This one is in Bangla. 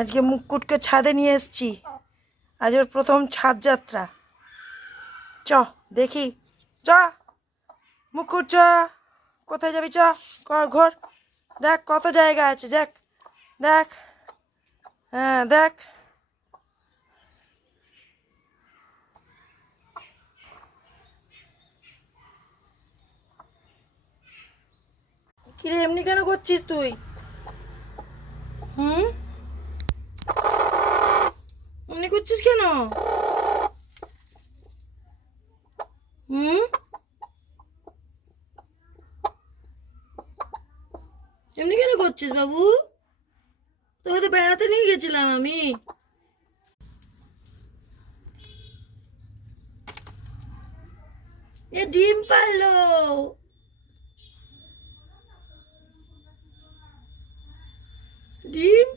আজকে মুকুটকে ছাদে নিয়ে এসেছি। আজ ওর প্রথম ছাদ যাত্রা। চ দেখি, চ মুকুট, চ কোথায় যাবি, চ ঘর দেখ কত জায়গা আছে, দেখ দেখ, হ্যাঁ দেখ। কিরে এমনি কেন করছিস তুই? হুম, এমনি করছিস কেন? হুম, এমনি কেন করছিস বাবু? তোকে তো বেড়াতে নিয়ে গেছিলাম আমি। এ ডিম পারলো। ডিম